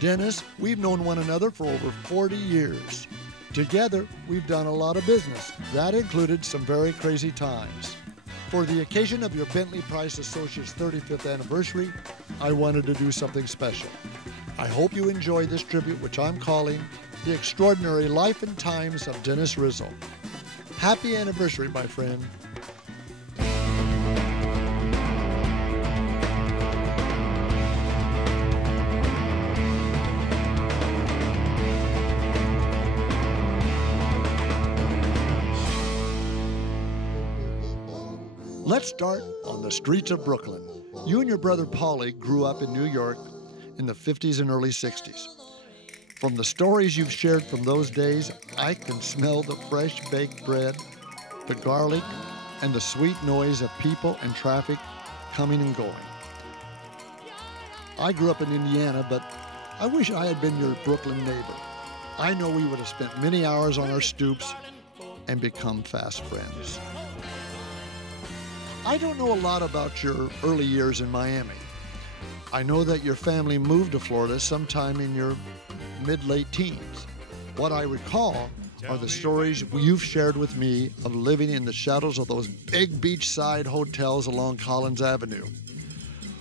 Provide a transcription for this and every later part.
Dennis, we've known one another for over 40 years. Together, we've done a lot of business. That included some very crazy times. For the occasion of your Bentley Price Associates 35th anniversary, I wanted to do something special. I hope you enjoy this tribute, which I'm calling The Extraordinary Life and Times of Dennis Rizzo. Happy anniversary, my friend. Let's start on the streets of Brooklyn. You and your brother Paulie grew up in New York in the 50s and early 60s. From the stories you've shared from those days, I can smell the fresh baked bread, the garlic, and the sweet noise of people and traffic coming and going. I grew up in Indiana, but I wish I had been your Brooklyn neighbor. I know we would have spent many hours on our stoops and become fast friends. I don't know a lot about your early years in Miami. I know that your family moved to Florida sometime in your mid-late teens. What I recall are the stories you've shared with me of living in the shadows of those big beachside hotels along Collins Avenue.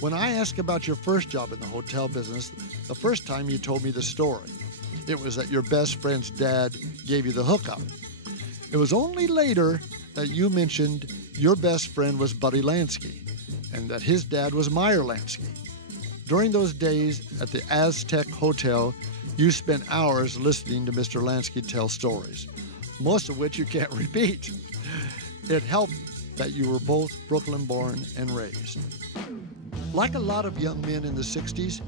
When I asked about your first job in the hotel business, the first time you told me the story, it was that your best friend's dad gave you the hookup. It was only later that you mentioned your best friend was Buddy Lansky and that his dad was Meyer Lansky. During those days at the Aztec Hotel, you spent hours listening to Mr. Lansky tell stories, most of which you can't repeat. It helped that you were both Brooklyn born and raised. Like a lot of young men in the 60s,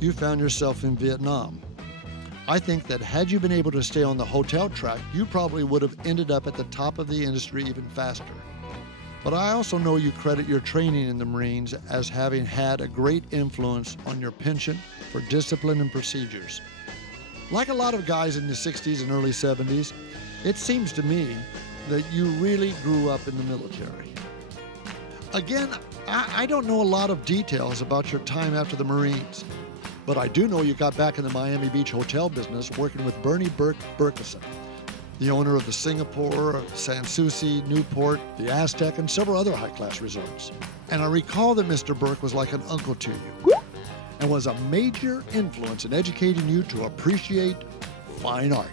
you found yourself in Vietnam. I think that had you been able to stay on the hotel track, you probably would have ended up at the top of the industry even faster. But I also know you credit your training in the Marines as having had a great influence on your penchant for discipline and procedures. Like a lot of guys in the 60s and early 70s, it seems to me that you really grew up in the military. Again, I don't know a lot of details about your time after the Marines, but I do know you got back in the Miami Beach hotel business working with Bernie Burke Burkeson, the owner of the Singapore, Sans Souci, Newport, the Aztec, and several other high-class resorts. And I recall that Mr. Burke was like an uncle to you and was a major influence in educating you to appreciate fine art.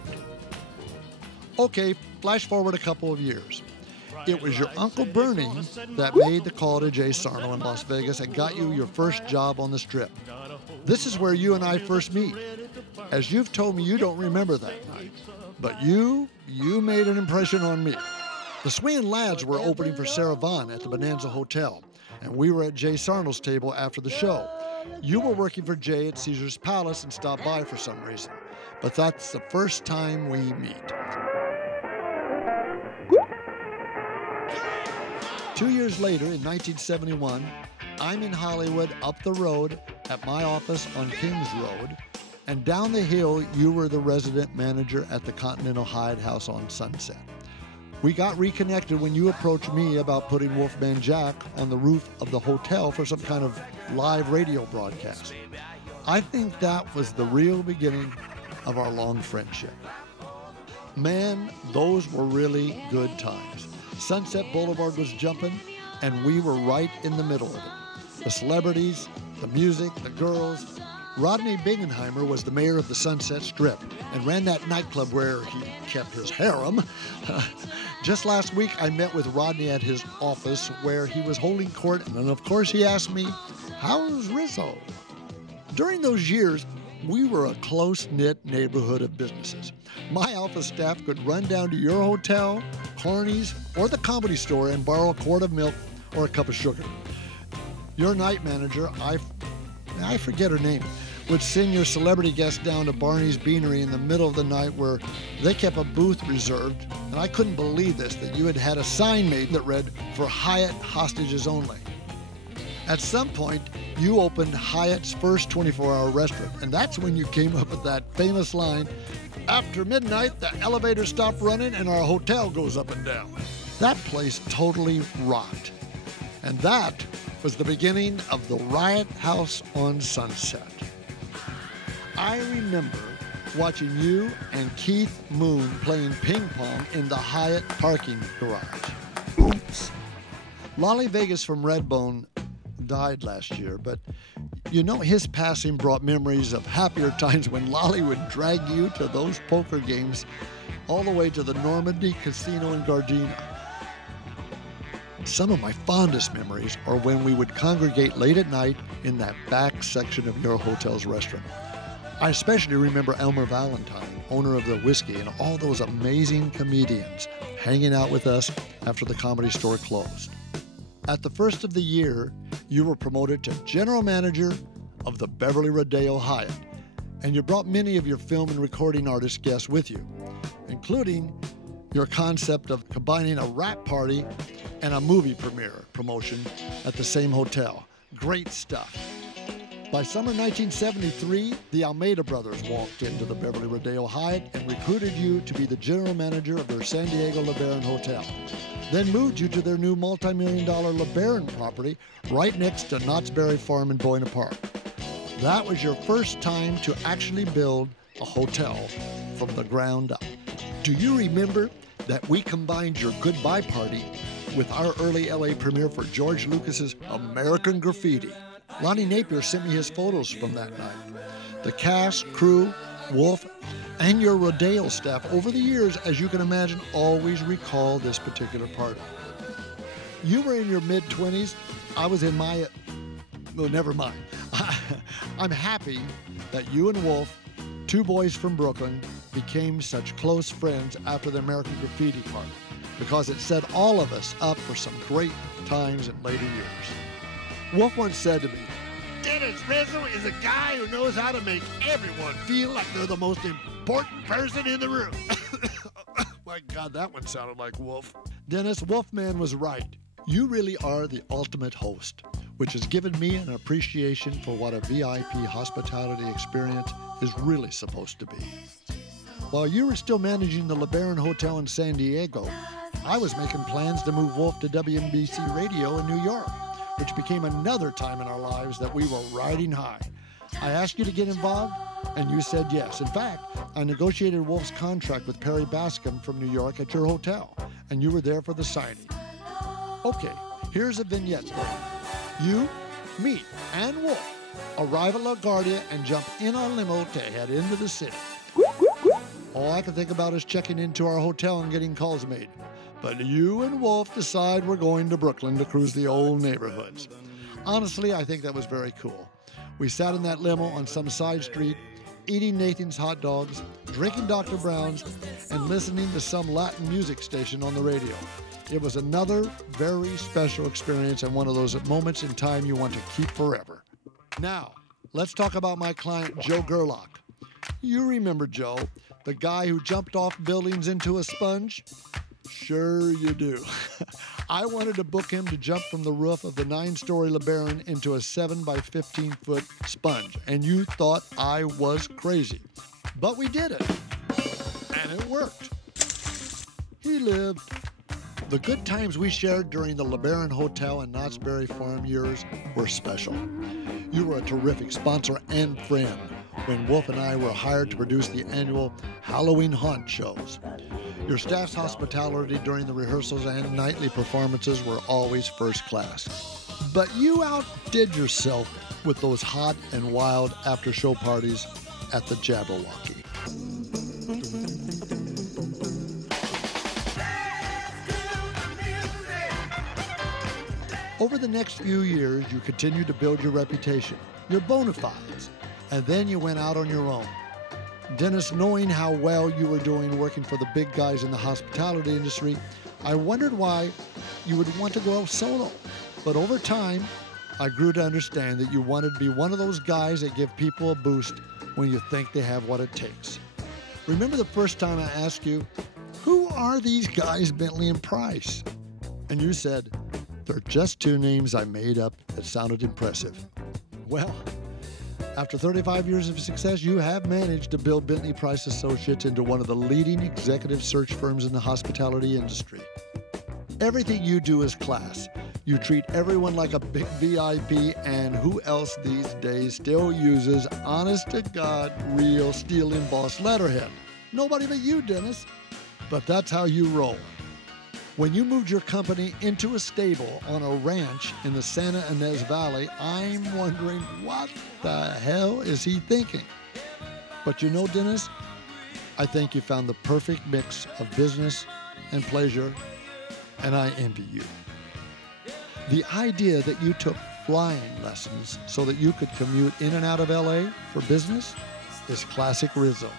Okay, flash forward a couple of years. It was your Uncle Bernie that made the call to Jay Sarno in Las Vegas and got you your first job on the Strip. This is where you and I first meet. As you've told me, you don't remember that night. But you made an impression on me. The Swingin' Lads were opening for Sarah Vaughan at the Bonanza Hotel, and we were at Jay Sarno's table after the show. You were working for Jay at Caesar's Palace and stopped by for some reason. But that's the first time we meet. 2 years later, in 1971, I'm in Hollywood up the road at my office on Kings Road, and down the hill, you were the resident manager at the Continental Hyde House on Sunset. We got reconnected when you approached me about putting Wolfman Jack on the roof of the hotel for some kind of live radio broadcast. I think that was the real beginning of our long friendship. Man, those were really good times. Sunset Boulevard was jumping, and we were right in the middle of it. The celebrities, the music, the girls. Rodney Bingenheimer was the mayor of the Sunset Strip and ran that nightclub where he kept his harem. Just last week, I met with Rodney at his office where he was holding court, and of course he asked me, "How's Rizzo?" During those years, we were a close-knit neighborhood of businesses. My office staff could run down to your hotel, Corny's, or the Comedy Store and borrow a quart of milk or a cup of sugar. Your night manager, I forget her name, would send your celebrity guests down to Barney's Beanery in the middle of the night where they kept a booth reserved, and I couldn't believe this, that you had had a sign made that read, "For Hyatt hostages only." At some point, you opened Hyatt's first 24-hour restaurant, and that's when you came up with that famous line, "After midnight, the elevator stopped running and our hotel goes up and down." That place totally rocked. And that was the beginning of the Riot House on Sunset. I remember watching you and Keith Moon playing ping pong in the Hyatt parking garage. Oops. Lolly Vegas from Redbone died last year, but you know his passing brought memories of happier times when Lolly would drag you to those poker games all the way to the Normandy Casino in Gardena. Some of my fondest memories are when we would congregate late at night in that back section of your hotel's restaurant. I especially remember Elmer Valentine, owner of the Whiskey, and all those amazing comedians hanging out with us after the Comedy Store closed. At the first of the year, you were promoted to general manager of the Beverly Rodeo Hyatt, and you brought many of your film and recording artist guests with you, including your concept of combining a rap party and a movie premiere promotion at the same hotel. Great stuff. By summer 1973, the Almeida brothers walked into the Beverly Rodeo Hyatt and recruited you to be the general manager of their San Diego LeBaron Hotel, then moved you to their new multi-million-dollar LeBaron property right next to Knott's Berry Farm in Buena Park. That was your first time to actually build a hotel from the ground up. Do you remember that we combined your goodbye party with our early LA premiere for George Lucas's American Graffiti? Lonnie Napier sent me his photos from that night. The cast, crew, Wolf, and your Rodeo staff over the years, as you can imagine, always recall this particular party. You were in your mid-20s. I was in my... Well, never mind. I'm happy that you and Wolf, two boys from Brooklyn, became such close friends after the American Graffiti party, because it set all of us up for some great times in later years. Wolf once said to me, "Dennis Rizzo is a guy who knows how to make everyone feel like they're the most important person in the room." My God, that one sounded like Wolf. Dennis, Wolfman was right. You really are the ultimate host, which has given me an appreciation for what a VIP hospitality experience is really supposed to be. While you were still managing the LeBaron Hotel in San Diego, I was making plans to move Wolf to WNBC Radio in New York, which became another time in our lives that we were riding high. I asked you to get involved, and you said yes. In fact, I negotiated Wolf's contract with Perry Bascom from New York at your hotel, and you were there for the signing. Okay, here's a vignette for you. You, me, and Wolf arrive at LaGuardia and jump in our limo to head into the city. All I can think about is checking into our hotel and getting calls made. But you and Wolf decide we're going to Brooklyn to cruise the old neighborhoods. Honestly, I think that was very cool. We sat in that limo on some side street, eating Nathan's hot dogs, drinking Dr. Brown's, and listening to some Latin music station on the radio. It was another very special experience and one of those moments in time you want to keep forever. Now, let's talk about my client, Joe Gerlach. You remember Joe, the guy who jumped off buildings into a sponge? Sure you do. I wanted to book him to jump from the roof of the 9-story LeBaron into a 7 by 15-foot sponge, and you thought I was crazy. But we did it, and it worked. He lived. The good times we shared during the LeBaron Hotel and Knott's Berry Farm years were special. You were a terrific sponsor and friend when Wolf and I were hired to produce the annual Halloween Haunt shows. Your staff's hospitality during the rehearsals and nightly performances were always first class. But you outdid yourself with those hot and wild after-show parties at the Jabberwocky. Over the next few years, you continued to build your reputation, your bona fides, and then you went out on your own. Dennis, knowing how well you were doing working for the big guys in the hospitality industry, I wondered why you would want to go solo. But over time, I grew to understand that you wanted to be one of those guys that give people a boost when you think they have what it takes. Remember the first time I asked you, who are these guys, Bentley and Price? And you said, they're just two names I made up that sounded impressive. Well, after 35 years of success, you have managed to build Bentley Price Associates into one of the leading executive search firms in the hospitality industry. Everything you do is class. You treat everyone like a big VIP, and who else these days still uses honest-to-God, real steel embossed letterhead? Nobody but you, Dennis. But that's how you roll. When you moved your company into a stable on a ranch in the Santa Ynez Valley, I'm wondering what the hell is he thinking? But you know, Dennis, I think you found the perfect mix of business and pleasure, and I envy you. The idea that you took flying lessons so that you could commute in and out of LA for business is classic Rizzo.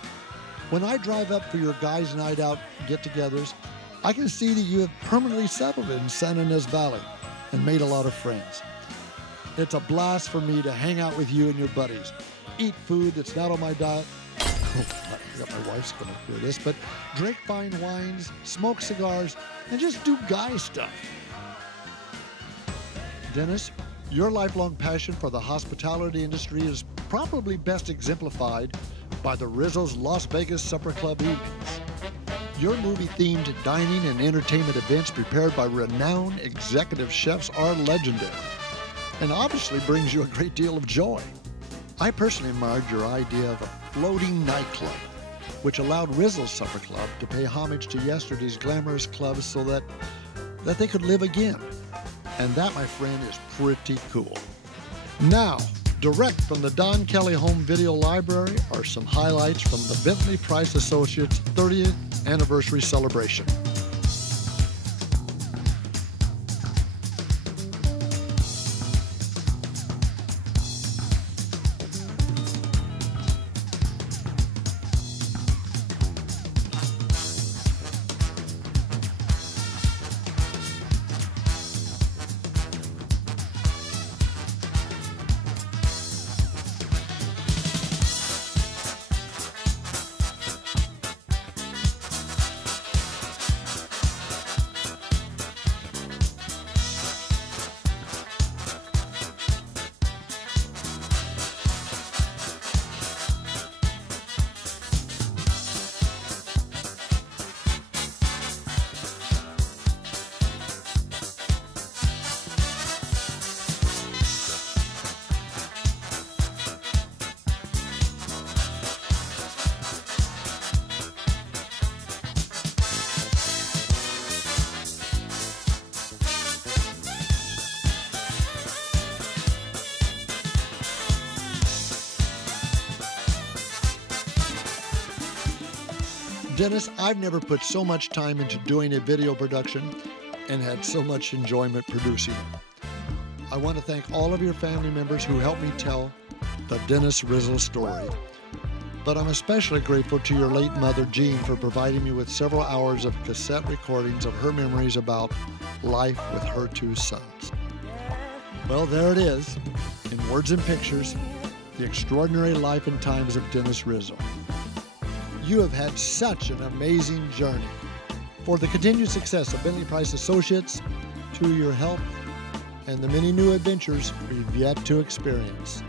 When I drive up for your guys' night out get-togethers, I can see that you have permanently settled in Santa Ynez Valley and made a lot of friends. It's a blast for me to hang out with you and your buddies, eat food that's not on my diet. Oh, I forgot my wife's going to hear this, but drink fine wines, smoke cigars, and just do guy stuff. Dennis, your lifelong passion for the hospitality industry is probably best exemplified by the Rizzo's Las Vegas Supper Club evenings. Your movie-themed dining and entertainment events prepared by renowned executive chefs are legendary and obviously brings you a great deal of joy. I personally admired your idea of a floating nightclub, which allowed Rizzo's Supper Club to pay homage to yesterday's glamorous clubs so that they could live again. And that, my friend, is pretty cool. Now, direct from the Don Kelly Home Video Library are some highlights from the Bentley Price Associates 30th Anniversary Celebration. Dennis, I've never put so much time into doing a video production and had so much enjoyment producing it. I want to thank all of your family members who helped me tell the Dennis Rizzo story. But I'm especially grateful to your late mother, Jean, for providing me with several hours of cassette recordings of her memories about life with her two sons. Well, there it is, in words and pictures, the extraordinary life and times of Dennis Rizzo. You have had such an amazing journey. For the continued success of Bentley Price Associates, to your health, and the many new adventures we've yet to experience.